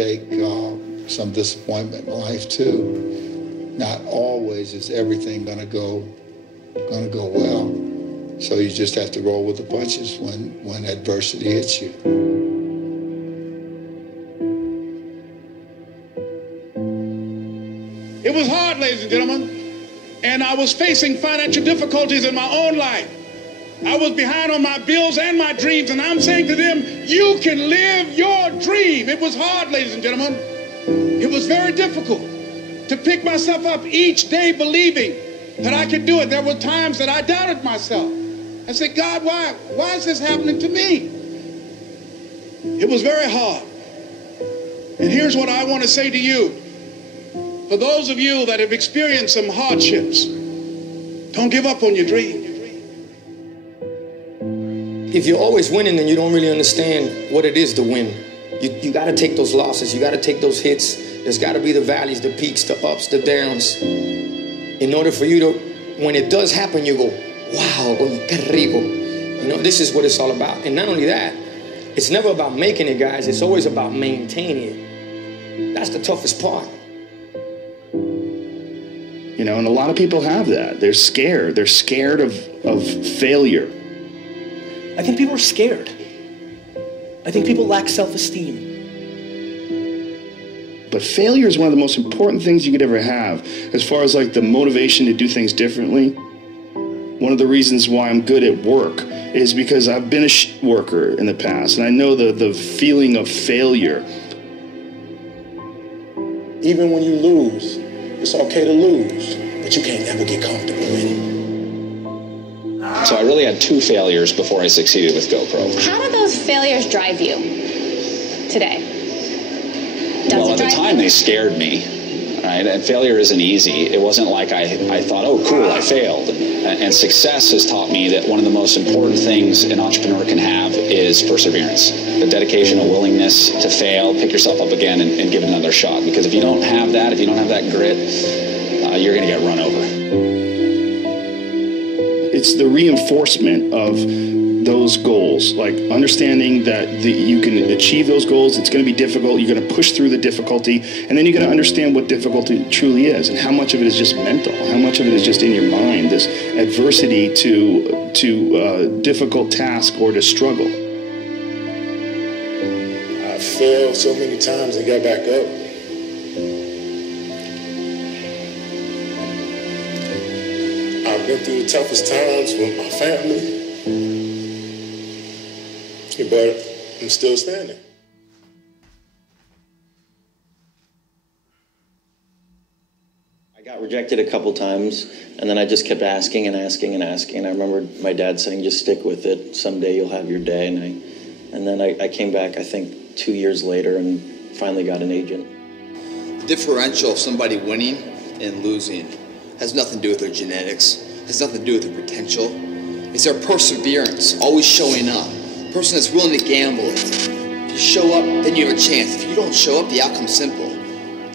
take some disappointment in life too. Not always is everything gonna go well. So you just have to roll with the punches when adversity hits you. It was hard, ladies and gentlemen, and I was facing financial difficulties in my own life. I was behind on my bills and my dreams, and I'm saying to them, you can live your dream. It was hard, ladies and gentlemen. It was very difficult to pick myself up each day believing that I could do it. There were times that I doubted myself. I said, God, why is this happening to me? It was very hard. And here's what I want to say to you. For those of you that have experienced some hardships, don't give up on your dream. If you're always winning, then you don't really understand what it is to win. You got to take those losses. You got to take those hits. There's got to be the valleys, the peaks, the ups, the downs. In order for you to, when it does happen, you go, wow, qué rico. You know, this is what it's all about. And not only that, it's never about making it, guys. It's always about maintaining it. That's the toughest part. You know, and a lot of people have that. They're scared. They're scared of failure. I think people are scared. I think people lack self-esteem. But failure is one of the most important things you could ever have, as far as like the motivation to do things differently. One of the reasons why I'm good at work is because I've been a worker in the past, and I know the feeling of failure. Even when you lose, it's okay to lose, but you can't never get comfortable winning. So I really had 2 failures before I succeeded with GoPro. How do those failures drive you today? Well, at the time, they scared me, right? And failure isn't easy. It wasn't like I thought, oh, cool, I failed. And success has taught me that one of the most important things an entrepreneur can have is perseverance. The dedication, a willingness to fail, pick yourself up again, and give it another shot. Because if you don't have that, if you don't have that grit, you're going to get run over. It's the reinforcement of those goals, like understanding that you can achieve those goals. It's going to be difficult. You're going to push through the difficulty, and then you're going to understand what difficulty truly is, and how much of it is just mental, how much of it is just in your mind, this adversity to difficult task or to struggle. I failed so many times and got back up. I've been through the toughest times with my family, but I'm still standing. I got rejected a couple times, and then I just kept asking and asking and asking. And I remember my dad saying, just stick with it. Someday you'll have your day. And then I came back, I think, 2 years later and finally got an agent. The differential of somebody winning and losing has nothing to do with their genetics, has nothing to do with their potential. It's their perseverance, always showing up. A person that's willing to gamble. If you show up, then you have a chance. If you don't show up, the outcome's simple.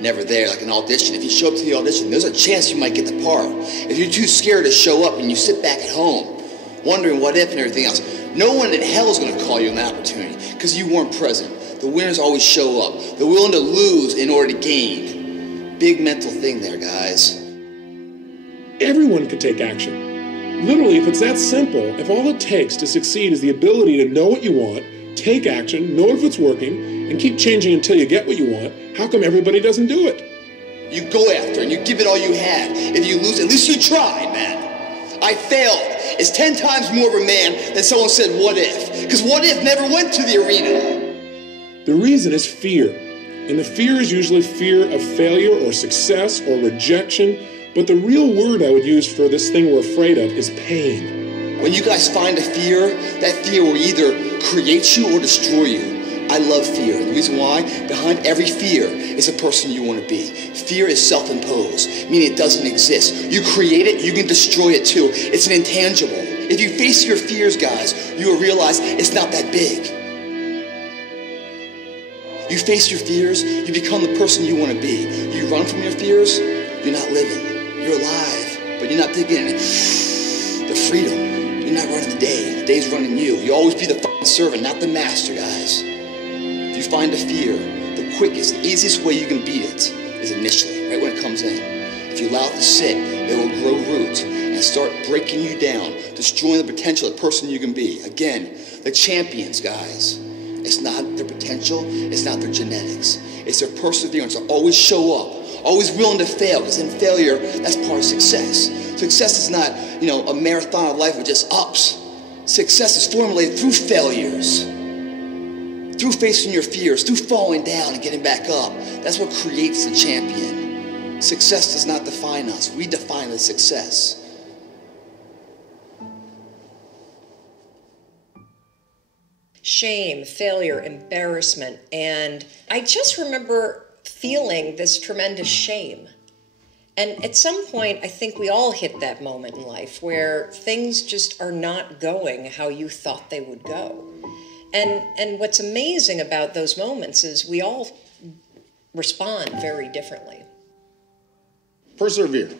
Never there, like an audition. If you show up to the audition, there's a chance you might get the part. If you're too scared to show up and you sit back at home, wondering what if and everything else, no one in hell is going to call you an opportunity because you weren't present. The winners always show up. They're willing to lose in order to gain. Big mental thing there, guys. Everyone can take action. Literally, if it's that simple, if all it takes to succeed is the ability to know what you want, take action, know if it's working, and keep changing until you get what you want, how come everybody doesn't do it? You go after it and you give it all you have. If you lose, at least you tried, man. I failed. It's 10 times more of a man than someone said, what if? Because what if never went to the arena. The reason is fear. And the fear is usually fear of failure or success or rejection. But the real word I would use for this thing we're afraid of is pain. When you guys find a fear, that fear will either create you or destroy you. I love fear. And the reason why, behind every fear is a person you want to be. Fear is self-imposed, meaning it doesn't exist. You create it, you can destroy it too. It's an intangible. If you face your fears, guys, you will realize it's not that big. You face your fears, you become the person you want to be. You run from your fears, you're not living. You're alive, but you're not taking the freedom. You're not running the day. The day's running you. You always be the fucking servant, not the master, guys. If you find a fear, the quickest, the easiest way you can beat it is initially, right when it comes in. If you allow it to sit, it will grow roots and start breaking you down, destroying the potential of the person you can be. Again, the champions, guys, it's not their potential, it's not their genetics. It's their perseverance to always show up, always willing to fail, because in failure, that's part of success. Success is not, a marathon of life with just ups. Success is formulated through failures, through facing your fears, through falling down and getting back up. That's what creates the champion. Success does not define us. We define the success. Shame, failure, embarrassment, and I just remember feeling this tremendous shame. And at some point, I think we all hit that moment in life where things just are not going how you thought they would go. And what's amazing about those moments is we all respond very differently. Persevere.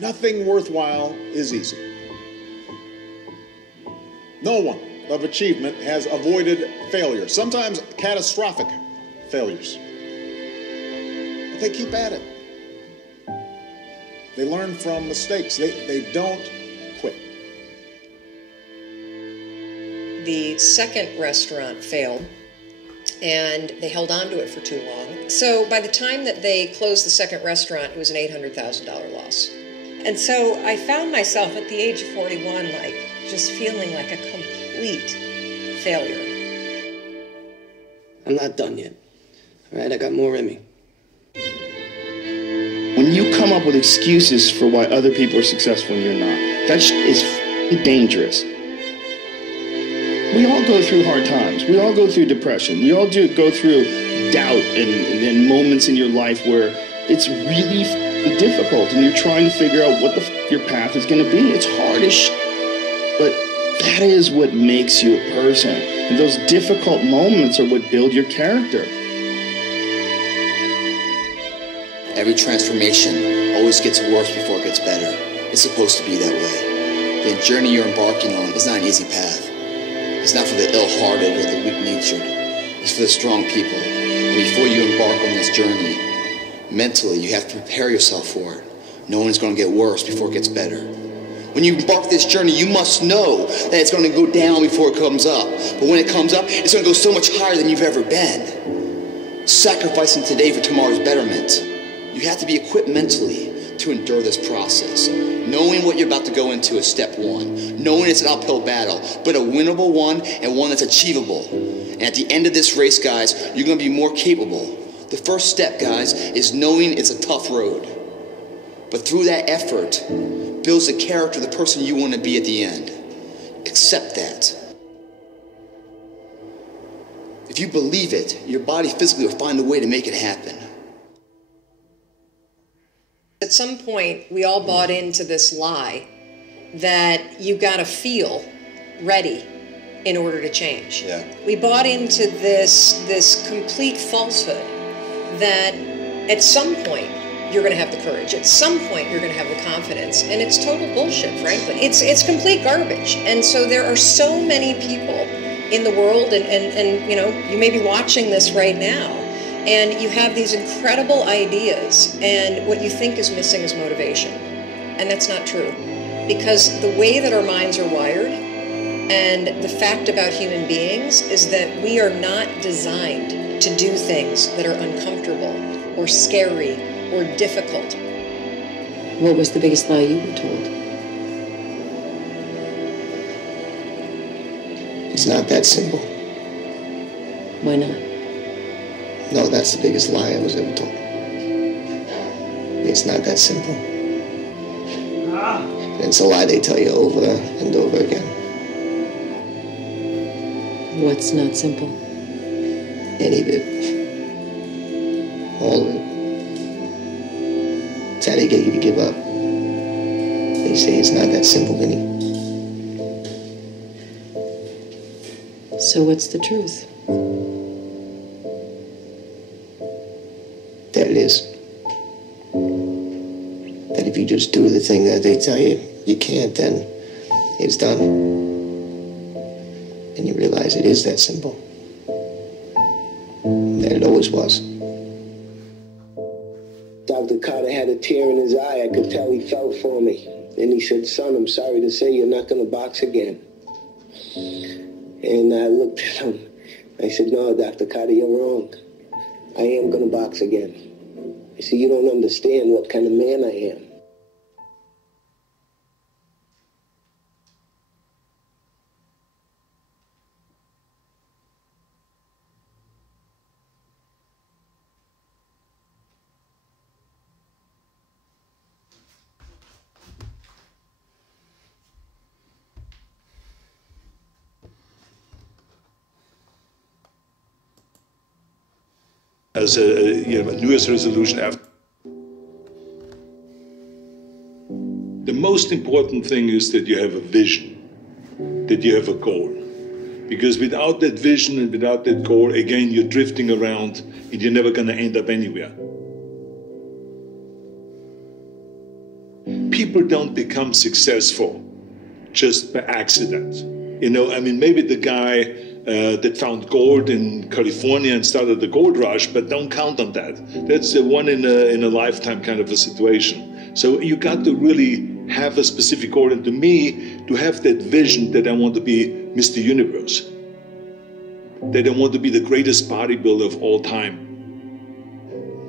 Nothing worthwhile is easy. No one of achievement has avoided failure, sometimes catastrophic failures. But they keep at it. They learn from mistakes. They don't quit. The second restaurant failed, and they held on to it for too long. So by the time that they closed the second restaurant, it was an $800,000 loss. And so I found myself at the age of 41, just feeling like a complete failure. I'm not done yet. All right, I got more in me. When you come up with excuses for why other people are successful and you're not, that is dangerous. We all go through hard times. We all go through depression. We all go through doubt and moments in your life where it's really difficult and you're trying to figure out what your path is going to be. It's hard as shit. But that is what makes you a person. And those difficult moments are what build your character. Every transformation always gets worse before it gets better. It's supposed to be that way. The journey you're embarking on is not an easy path. It's not for the ill-hearted or the weak-natured. It's for the strong people. And before you embark on this journey, mentally, you have to prepare yourself for it. Knowing it's going to get worse before it gets better. When you embark this journey, you must know that it's going to go down before it comes up. But when it comes up, it's going to go so much higher than you've ever been. Sacrificing today for tomorrow's betterment. You have to be equipped mentally to endure this process. Knowing what you're about to go into is step one. Knowing it's an uphill battle, but a winnable one and one that's achievable. And at the end of this race, guys, you're going to be more capable. The first step, guys, is knowing it's a tough road. But through that effort, builds the character of the person you want to be at the end. Accept that. If you believe it, your body physically will find a way to make it happen. At some point, we all bought into this lie that you gotta feel ready in order to change. Yeah. We bought into this complete falsehood that at some point you're gonna have the courage. At some point you're gonna have the confidence. And it's total bullshit, frankly. It's complete garbage. And so there are so many people in the world, and you may be watching this right now, and you have these incredible ideas, and what you think is missing is motivation. And that's not true. Because the way that our minds are wired, and the fact about human beings, is that we are not designed to do things that are uncomfortable, or scary, or difficult. What was the biggest lie you were told? It's not that simple. Why not? No, that's the biggest lie I was ever told. It's not that simple. And it's a lie they tell you over and over again. What's not simple? Any of it. All of it. It's how they get you to give up. They say it's not that simple, Vinny. So what's the truth? That it is. That if you just do the thing that they tell you you can't, then it's done. And you realize it is that simple. that it always was. Dr. Carter had a tear in his eye. I could tell he felt for me. And he said, son, I'm sorry to say you're not going to box again. And I looked at him. I said, no, Dr. Carter, you're wrong. I am going to box again. He said, you don't understand what kind of man I am. As a New Year's resolution after. The most important thing is that you have a vision, that you have a goal. Because without that vision and without that goal, again, you're drifting around and you're never going to end up anywhere. People don't become successful just by accident. You know, I mean, maybe the guy that found gold in California and started the gold rush, but don't count on that. That's a one in a lifetime kind of a situation. So you got to really have a specific goal. And to me, to have that vision that I want to be Mr. Universe, that I want to be the greatest bodybuilder of all time.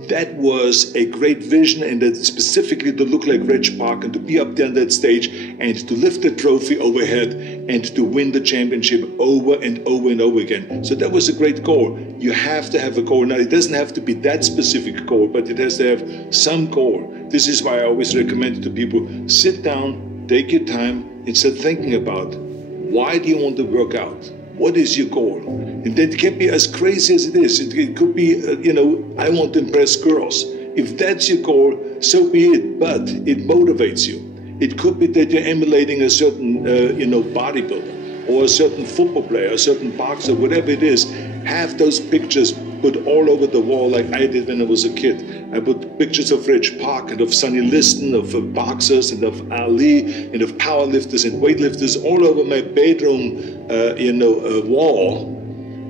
That was a great vision, and that specifically to look like Reg Park and to be up there on that stage and to lift the trophy overhead and to win the championship over and over and over again. So that was a great goal. You have to have a goal. Now, it doesn't have to be that specific goal, but it has to have some goal. This is why I always recommend to people, sit down, take your time, and start thinking about, why do you want to work out? What is your goal? And that can be as crazy as it is. It could be, I want to impress girls. If that's your goal, so be it, but it motivates you. It could be that you're emulating a certain, bodybuilder or a certain football player, a certain boxer, whatever it is. Have those pictures put all over the wall like I did when I was a kid. I put pictures of Reg Park and of Sonny Liston, of boxers and of Ali and of powerlifters and weightlifters all over my bedroom, wall,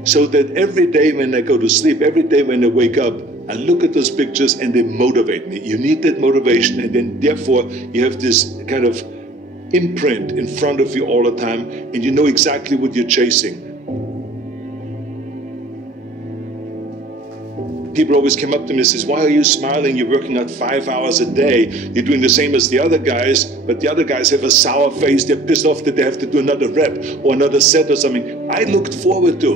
so that every day when I go to sleep, every day when I wake up, I look at those pictures and they motivate me. You need that motivation, and then therefore you have this kind of imprint in front of you all the time, and you know exactly what you're chasing. People always come up to me and says, why are you smiling? You're working out 5 hours a day. You're doing the same as the other guys, but the other guys have a sour face. They're pissed off that they have to do another rep or another set or something. I looked forward to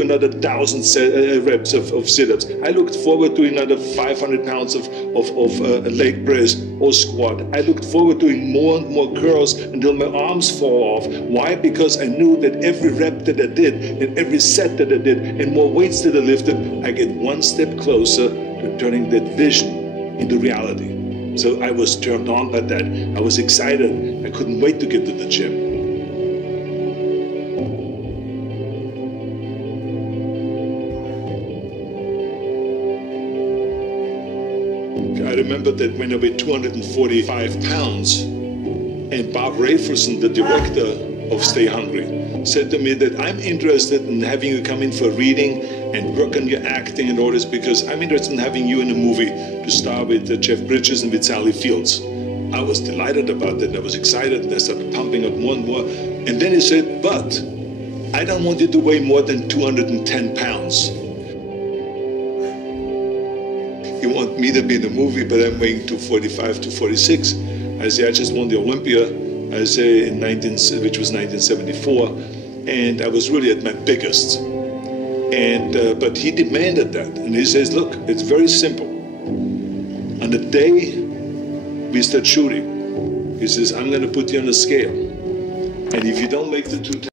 another 1,000 reps of sit-ups. I looked forward to another 500 pounds of leg press or squat. I looked forward to doing more and more curls until my arms fall off. Why? Because I knew that every rep that I did and every set that I did and more weights that I lifted, I get one step closer to turning that vision into reality. So I was turned on by that. I was excited. I couldn't wait to get to the gym. I remember that when I weighed 245 pounds, and Bob Rafelson, the director of Stay Hungry, said to me that I'm interested in having you come in for a reading and work on your acting and all this, because I'm interested in having you in a movie to star with Jeff Bridges and with Sally Fields. I was delighted about that. I was excited, and I started pumping up more and more. And then he said, but I don't want you to weigh more than 210 pounds. You want me to be in a movie, but I'm weighing 245, 246. I say, I just won the Olympia, I say, which was 1974, and I was really at my biggest. And but he demanded that, and he says, look, it's very simple. On the day we start shooting, he says, I'm going to put you on a scale, and if you don't make the 210,